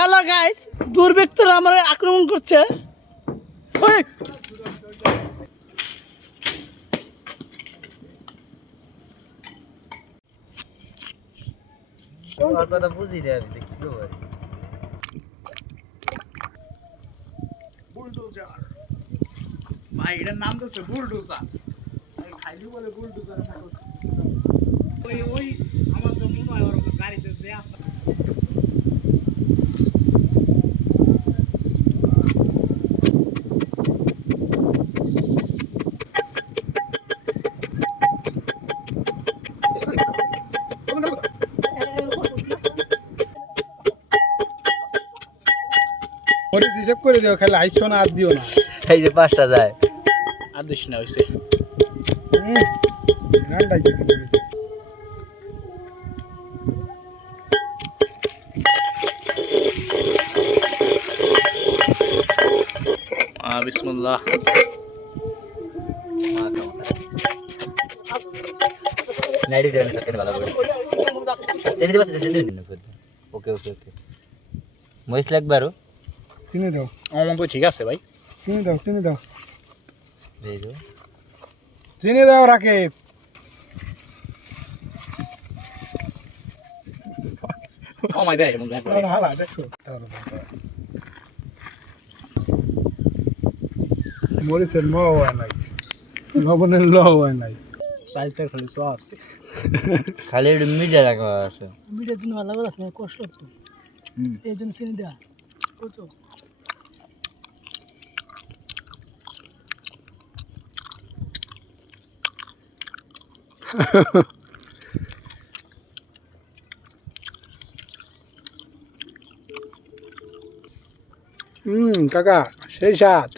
Hello guys, দুর্বৃত্তরা আমার আক্রমণ করছে। ওই তোমার কথা বুঝি রে আমি কি করব বুলডোজার ভাই, এটার নাম তো বুলডোজার। খাইলি বলে বুলডোজার। ওই ওই আমার তো মনে হয় ওর গাড়িতে যে পরিস হিসাব করে দিও, খালি আইসো না, আর দিও না। এই যে 5টা যায় আর দিস না হইছে। গান্ডাই যে কিনে দিছে। বিসমিল্লাহ। নাইডি দেন সেকেন্ড ভালো করে চেনি দিবা চেনি দিন ওকে ওকে ওকে মরিচ লাগবে আরো চিনি দাও, আমার তো ঠিক আছে ভাই। চিনি দাও, চিনি দাও, এই যে চিনি দাও রাকিব। কমাই দেয় এবং হালা দেখো, মরিচের ম হয় নাই, লবণের ল হয় নাই। সাইজটা খালি সব আছে। খালি একটু মিডিয়া রাখা আছে মিডিয়ার জন্য ভালো আছে, কষ্ট তো এই জন্য চিনি দেয়া বুঝছো। কাকা সেই স্বাদ।